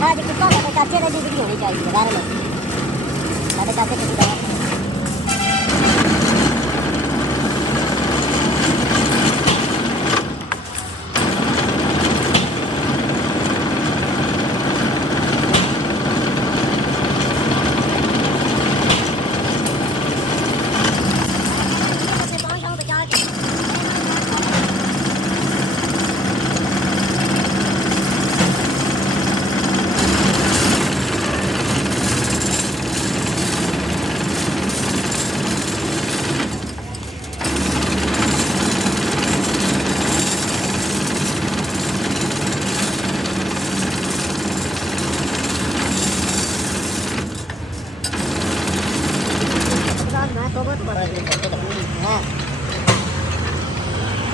हाँ जी कितना मेरे चाचे ने भी होनी चाहिए बाहर में मेरे चाचे की दवा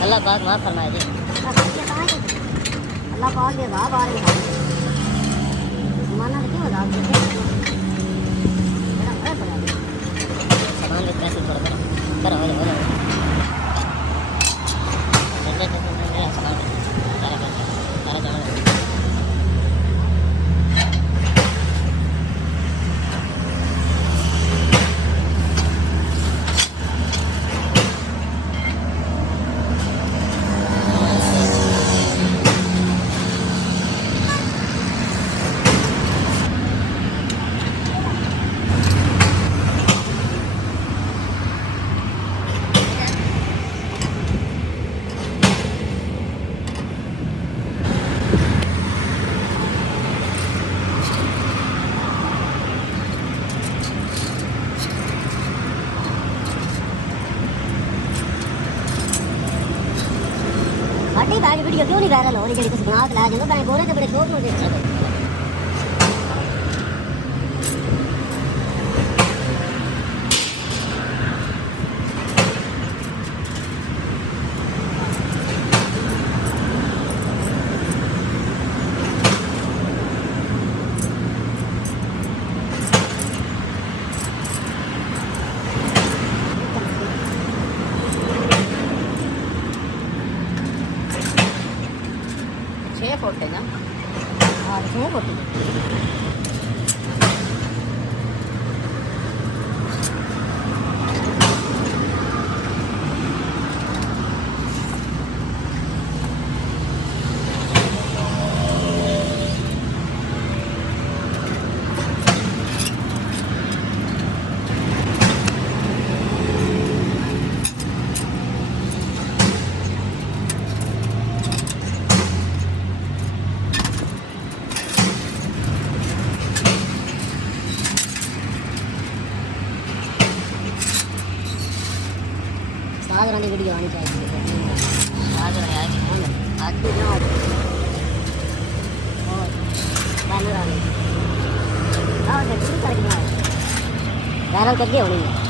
अल्लाह पाक माफ फरमाए जी अल्लाह पाक के अज़ाब आ रहे हैं ज़माना क्यों अज़ाब देते हैं बड़ा फर्क पड़ा सामान में पैसे थोड़ा करो हो जाओ साड़ी बैग वीडियो क्यों नहीं वायरल हो रही जी कुछ बना के लाया जो मैं गोरे के बड़े शौक में देखा फुट है ना हाँ 6 फुट आज वाली वीडियो आनी चाहिए आज आएगी आज भी ना और बैनर आने हाँ शुरू कर दिया वायरल करके होनी है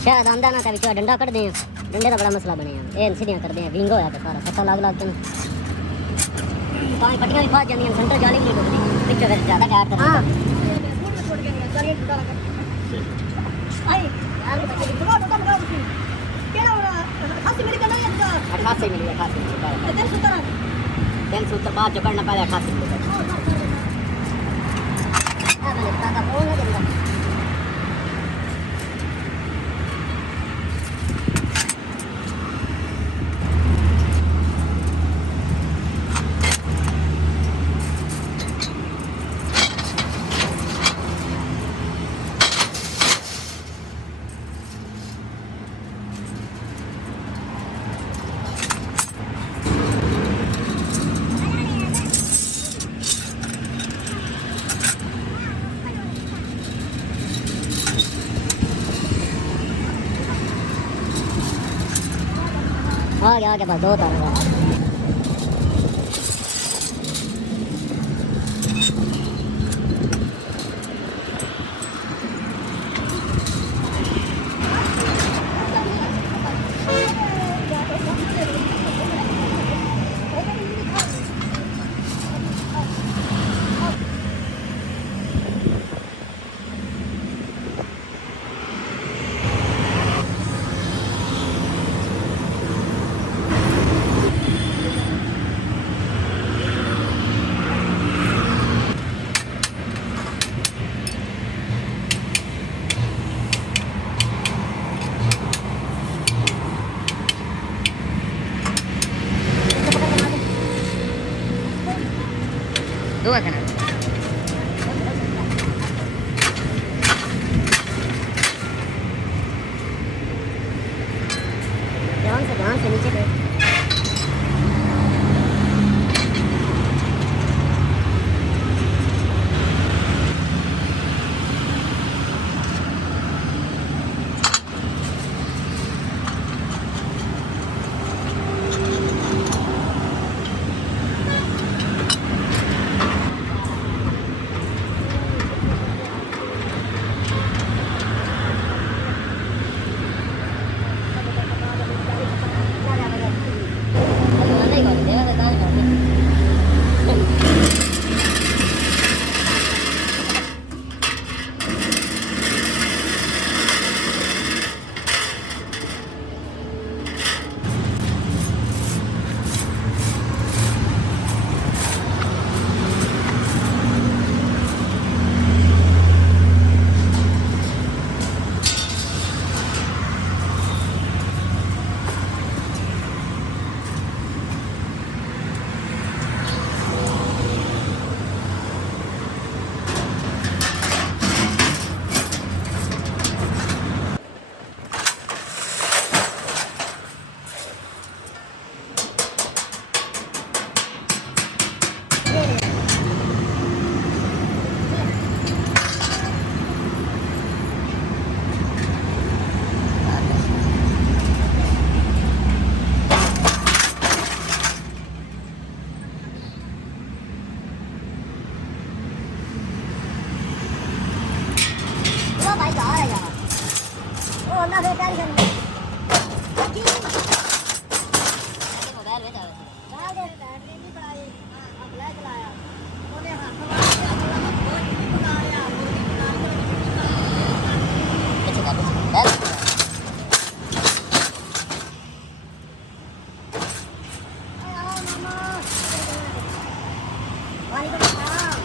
शायद आंदा ना कभी डंडा कट दें डंडे का बड़ा मसला बने ये सीढ़ियाँ कर दें विंग होया तो सारा सट्टा लाग के पाँच पट्टियाँ भी फस जाती सेंटर जाली भी नहीं पिछले फिर ज़्यादा टायर कर अठासी मिली 370 बाद जो करना पड़े 88 मिली आगे बस 2 तार dua kanan. ध्यान से नीचे बैठ phải rõ rồi giờ. Ô, nó phải cái hình. Cái model itu. Dah deh, ini pelai. Pelai pelai. Boleh kan? Kecil habis. Ayo, mama. Waalaikumsalam.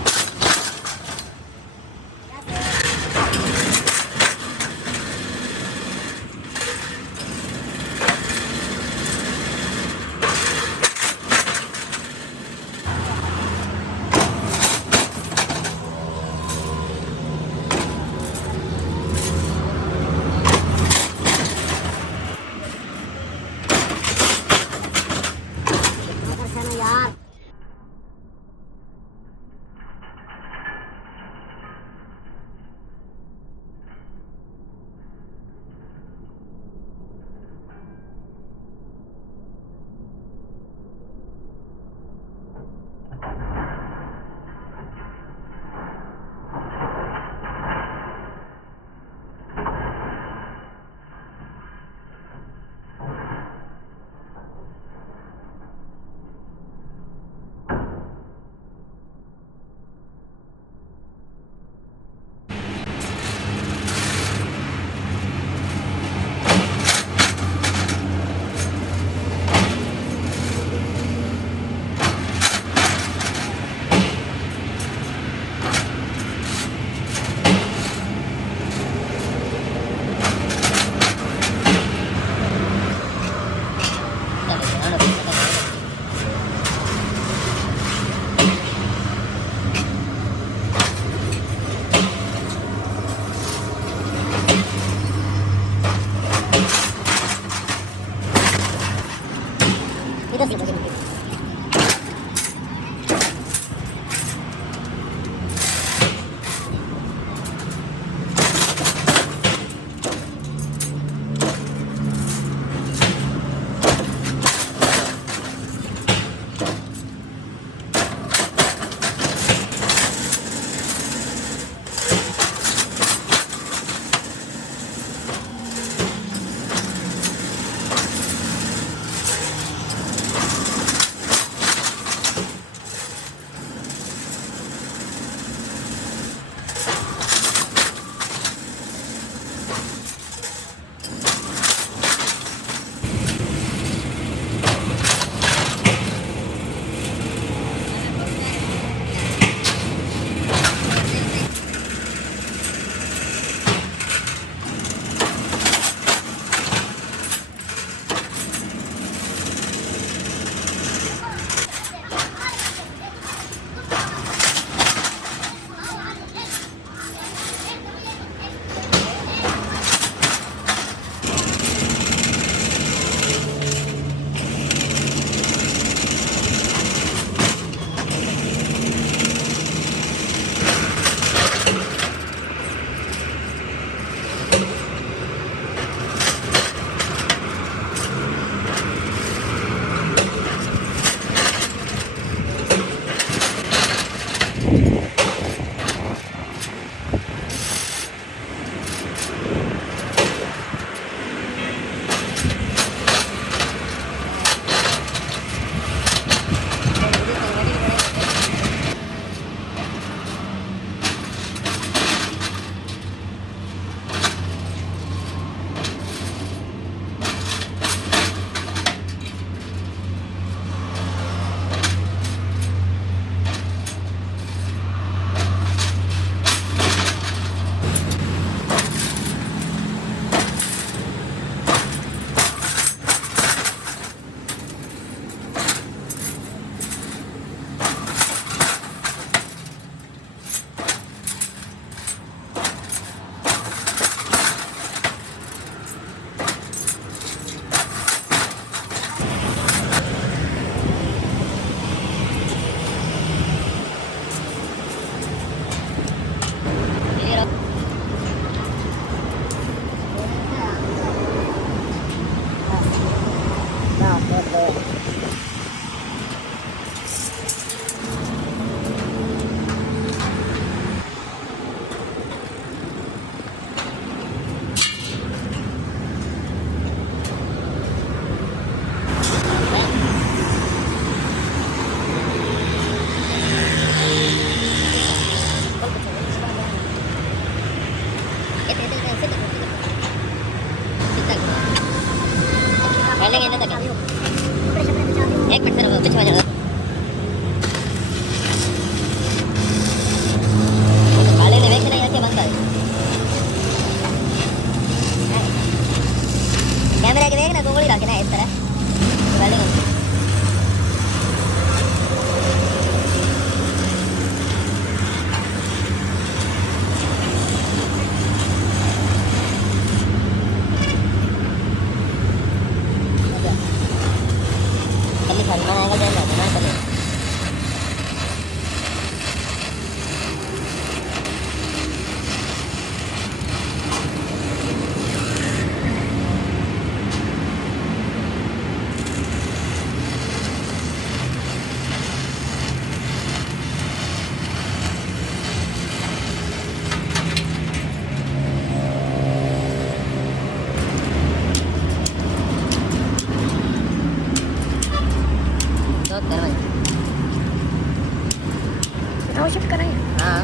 वो शिफ्ट करेंगे। हाँ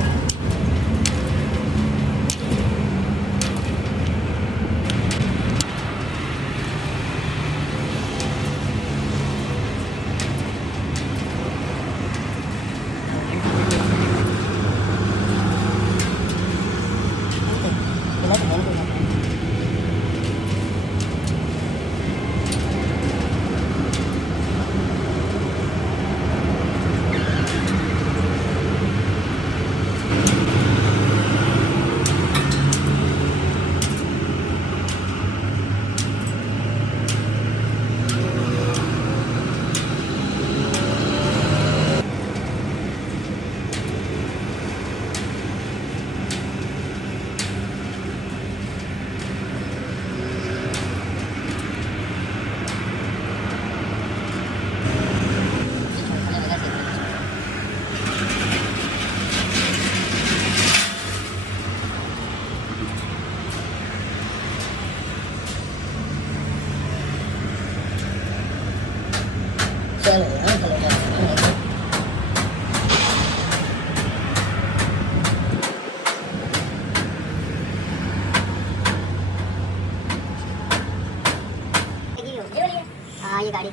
चलो हाँ ये गाड़ी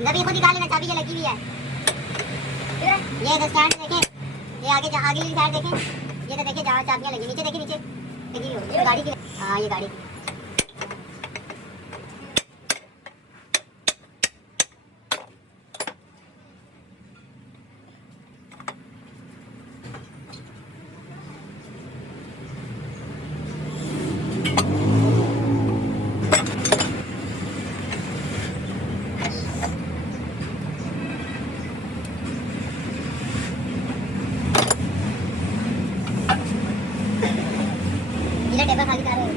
अंदर भी खुद निकाल लेना, चाबी ये लगी हुई है। ये तो स्टैंड देखें, ये आगे आगे वाली साइड देखें, ये तो देखिए जहाँ चाबियाँ लगी, नीचे देखिए, नीचे लगी हुई है गाड़ी की। हाँ ये गाड़ी टेबल खाली कर रहे हो।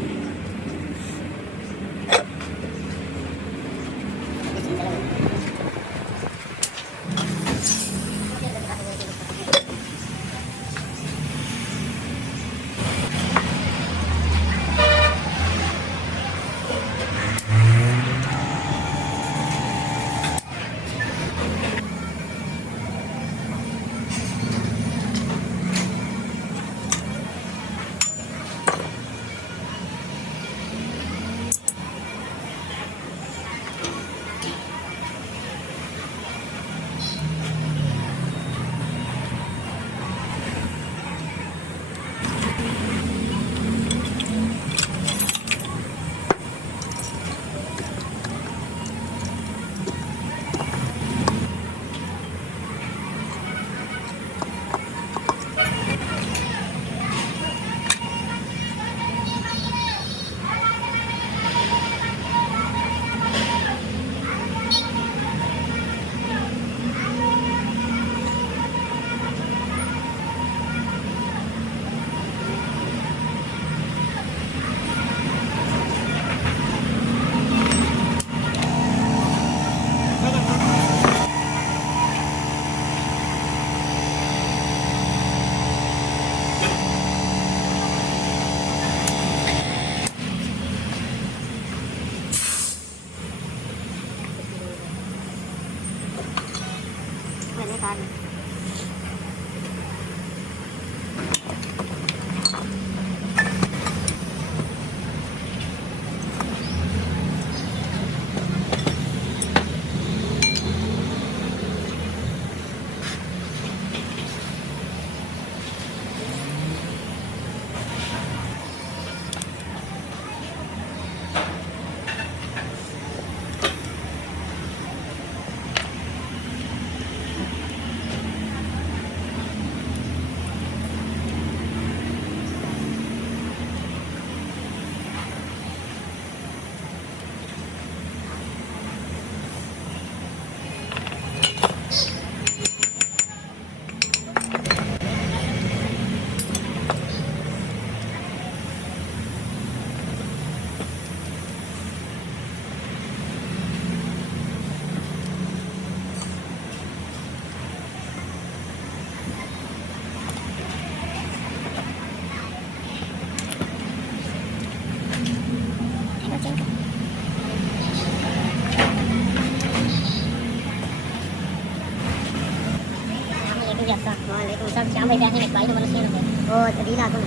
बेटा नहीं भाई तो मनुष्य है वो रीला को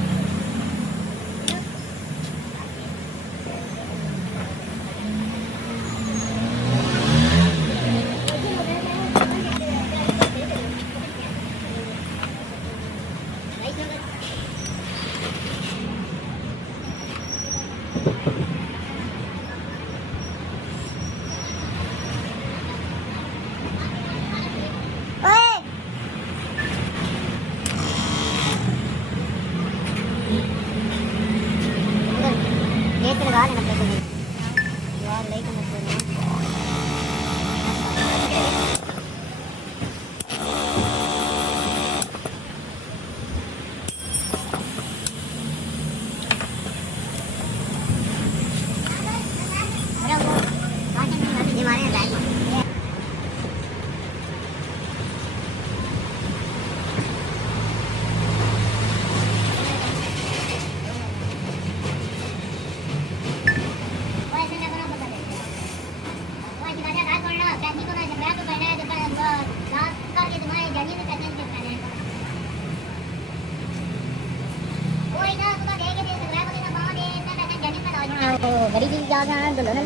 गरीबी जागा आंदोलन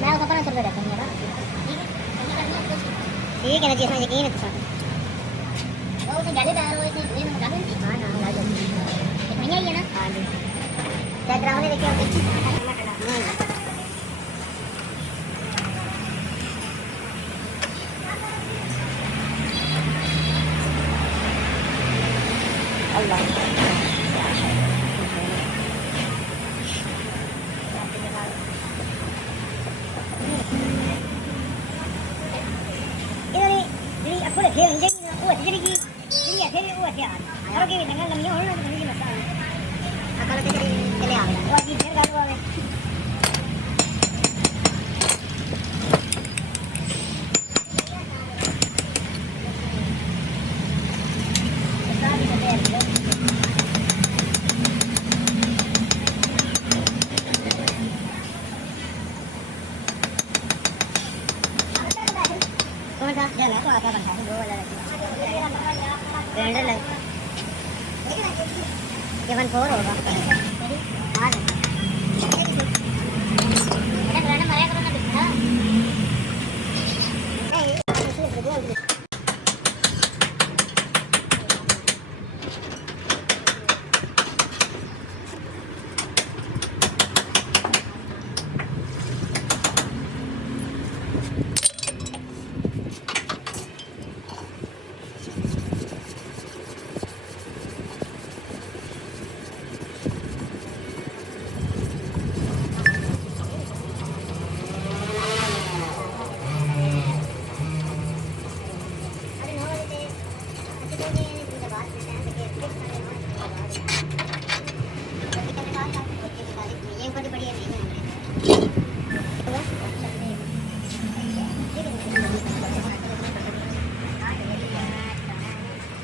मैं उसका 500 रुपये रखूँगा ना ठीक है ना जी इसमें यकीन है तो साथ वो उसे गाली दार हो इसे ये ना गाली हां ना गाली इतना ही है ना हां जी क्या ड्रामा ने देखिए नहीं अल्लाह aku dah kira jadi na uat jadi akhirnya uat ya kalau kita dengan lamnya orang nak jadi masalah kalau kita jadi kele આવે uat di ઘર ગાડવા આવે जगह तो आता बनता है दो वाला ब्लेंडर लग ये 14 होगा हां बेटा ग्रांड मारा करो ना बेटा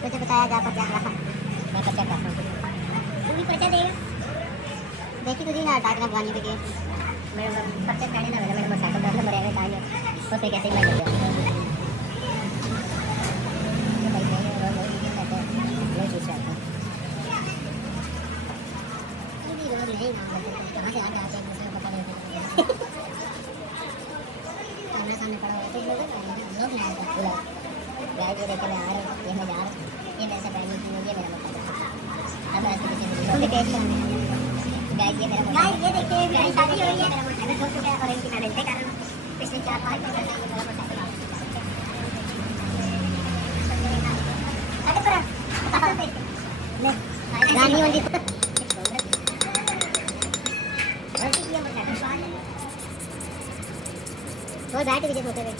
तुझे बताया जा पर्चा रहा मैं पर्चा कर रहा हूँ तू भी पर्चा देगा देखी तुझे ना डाकना गानी पे के मेरे पर्चा खाने ना मेरे मसाला डालना मरेगा ताजे तो पे कैसे मैं ले जाऊँ ये भाई नहीं और नहीं चीज है ये भी रोज नहीं कहां से आके आते हैं मुझे पता नहीं सामने सामने पड़ा हुआ तो लोग नहीं आएगा बुला गाइस ये देखे मैं आ रहा हूं ये मैं जा रहा हूं ये मेरे से पहले की ये मेरा मतलब अब ऐसे पीछे तुम भी टेस्ट करना गाइस ये मेरा गाइस ये देखिए मेरी शादी हो रही है मेरा मोटरसाइकिल हो चुका है और इनकी मैरिज के कारण पिछले 4-5 महीने से ये मेरा मोटरसाइकिल अरे पर ले रानी होगी और बैठ के होते हुए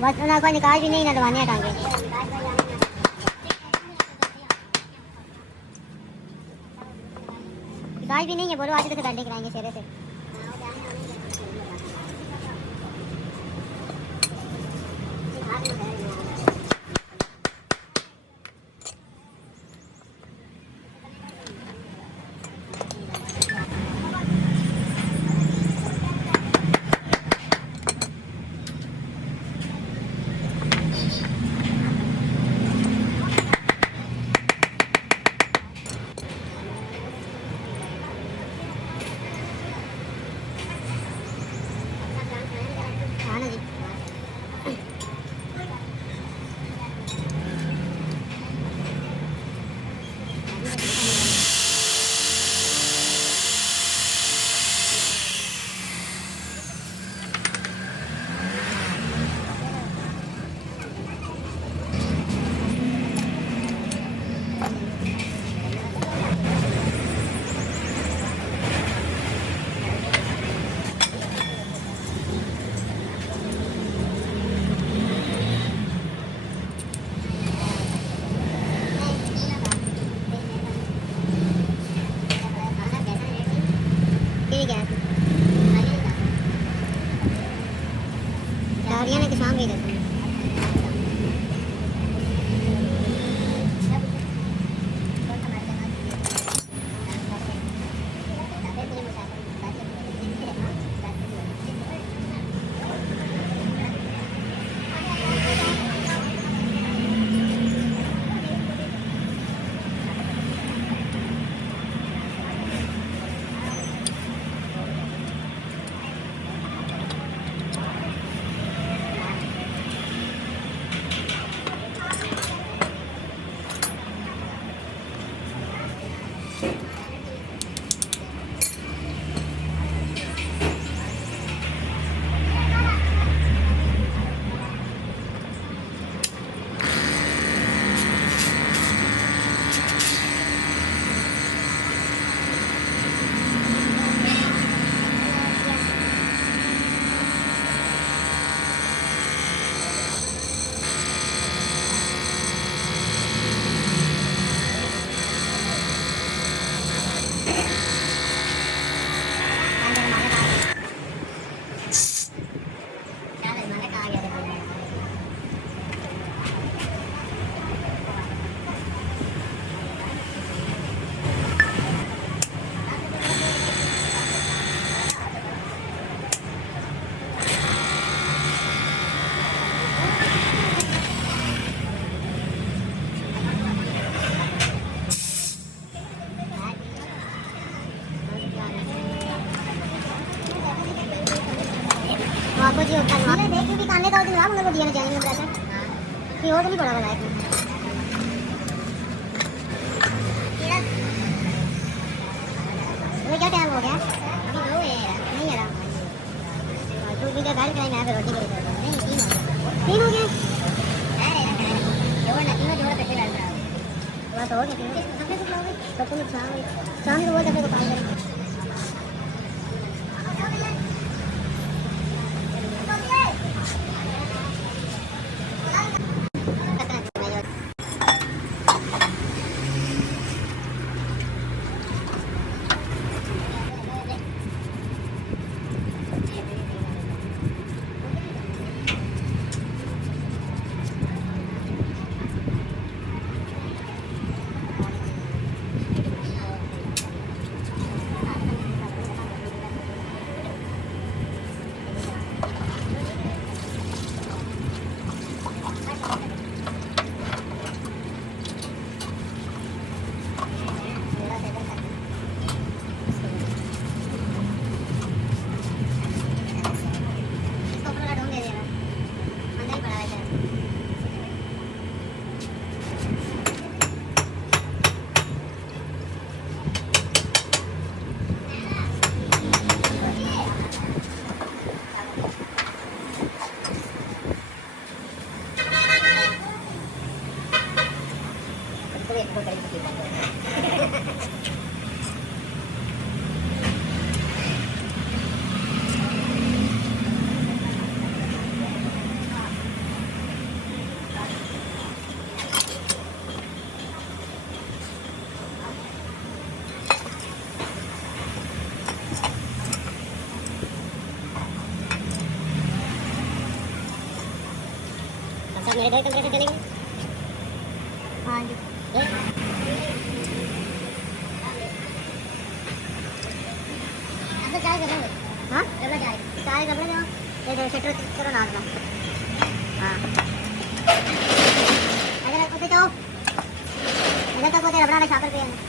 बस ना कोई निकाल भी नहीं ना दवाने हटाएंगे निकाल भी नहीं है बोलो आज तो बैठे कराएंगे शेरे से हरियाणा के शाम गई रहती है आपको जी होता है देख क्योंकि काने का दिन राम उन्हें दिया ना जाने में रहता कि और नहीं पड़ा हुआ है वो क्या टाइम हो गया अभी 2 है नहीं है रहा तू भी गाड़ी कराई मैं रोटी कर नहीं 3 हो गया जोड़ ना तीनों जोड़ कैसे डाल रहा है बस हो गया सबने कुछ लाओगे तो तुम शाम को वो जब को काम करेंगे मेरे 2 कंप्रेसर चलेंगे। हाँ जी अब तो चाय कर रहे हो। हाँ कर रहा चाय कर रहे हो। ये जो शटर करो ना अपना। हाँ अगर उसे तो अगर तो कोई रबड़ा छापर पे है।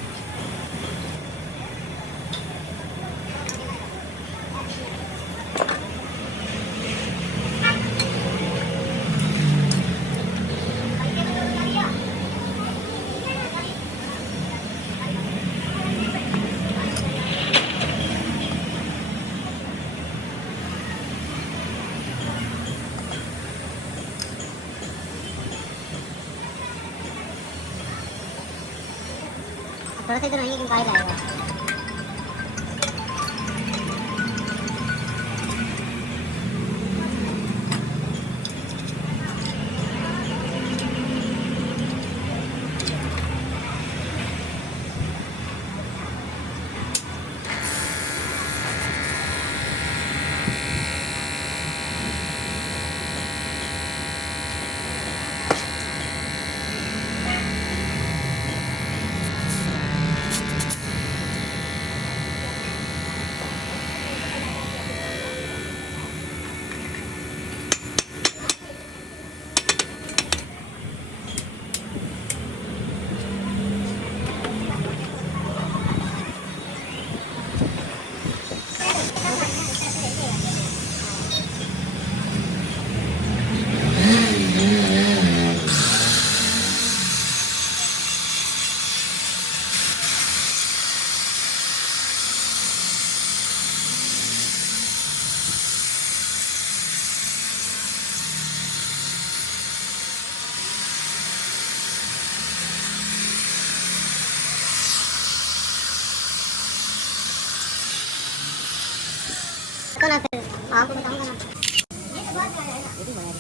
थोड़ा सा इधर आएंगे क्योंकि आएगा तो ना फिर आपको बताऊंगा ना। ये तो बात है ना। ये भी बड़ा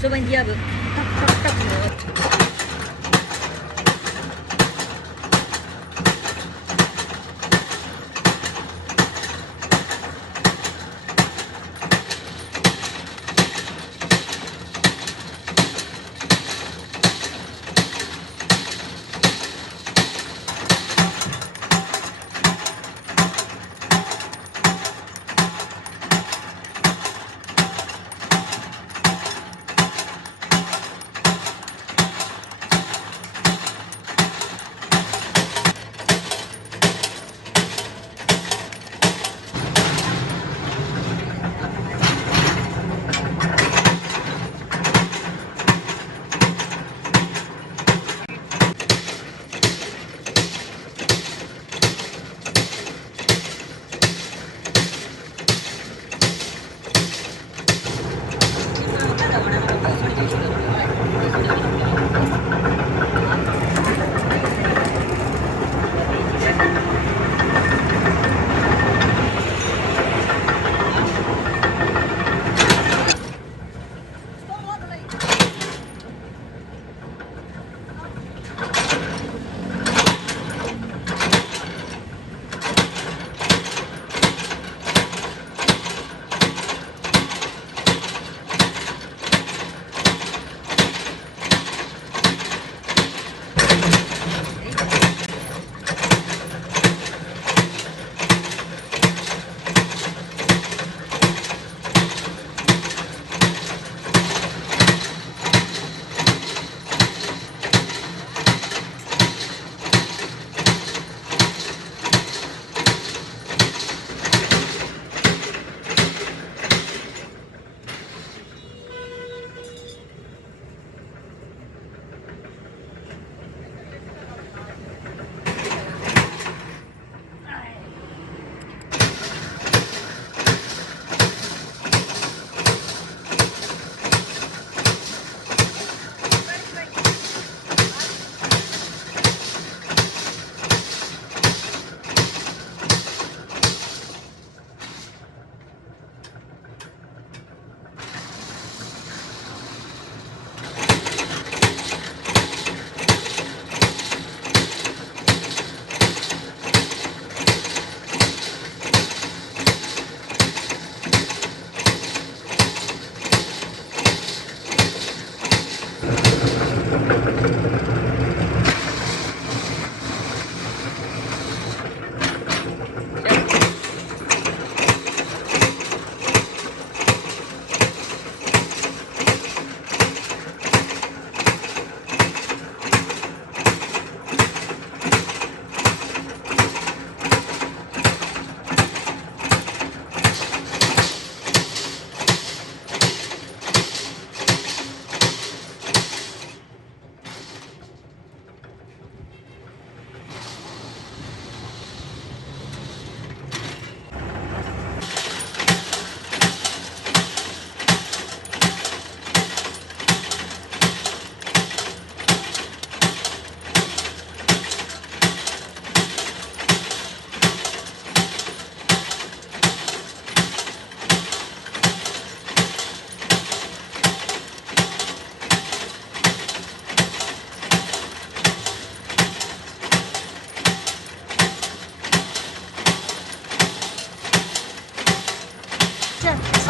Sobanjia bu. Tak tak tak.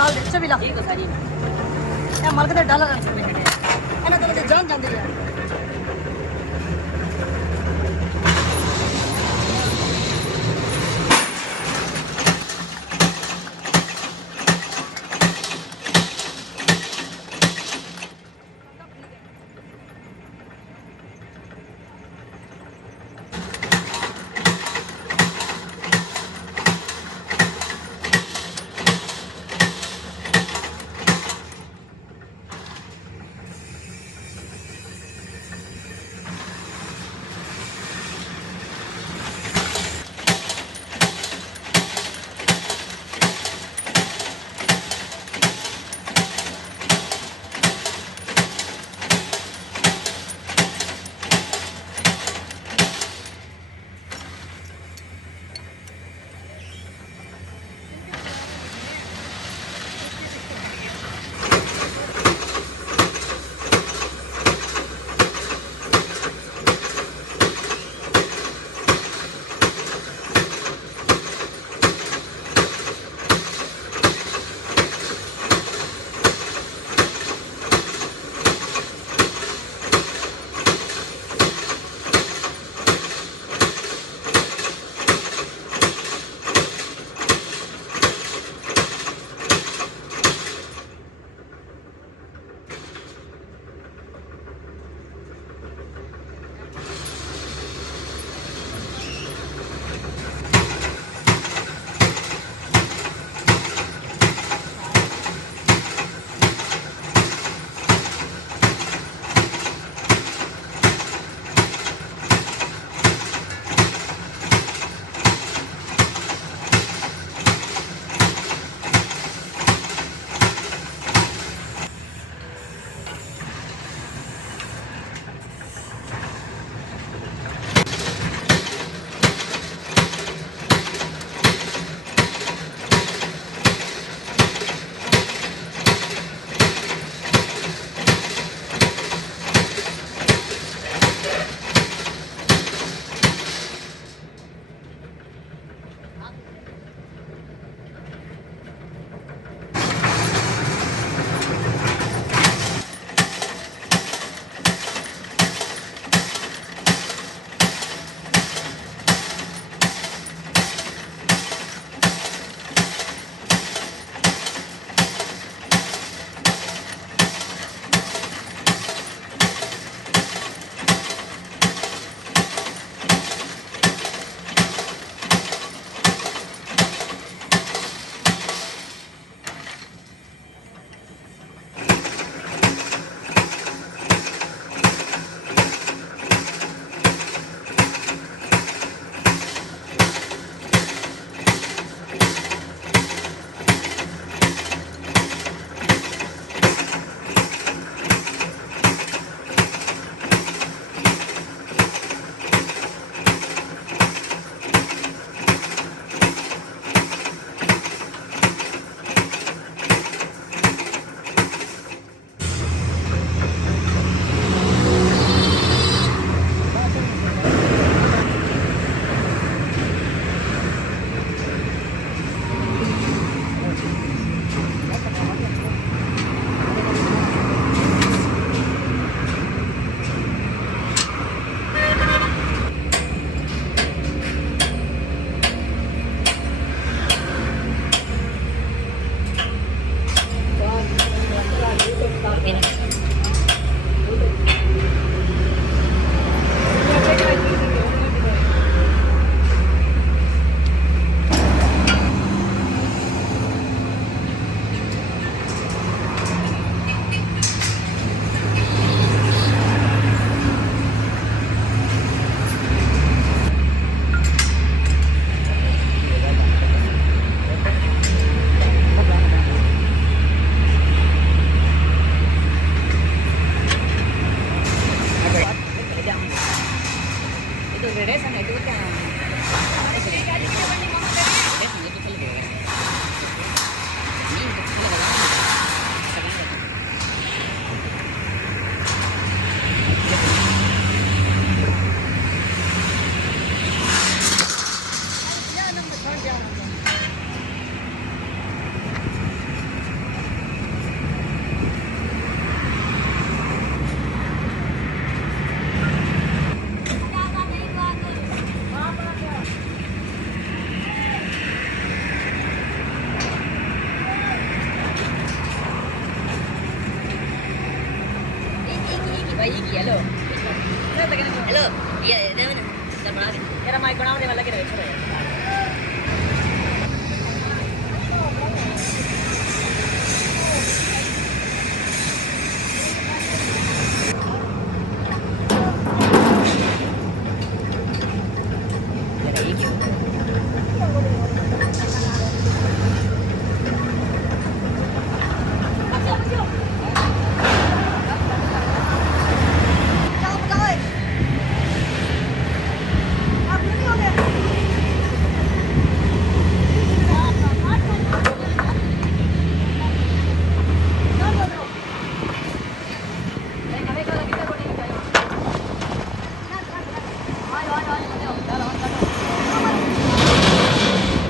ਸਾਲ ਦੇ ਚਬੀਲਾ ਠੀਕ ਹੈ ਸਾਰੀ ਇਹ ਮਲਕ ਦੇ ਡਾਲਰ ਇਹਨਾਂ ਤੇ ਜਾਨ ਜਾਂਦੀ ਹੈ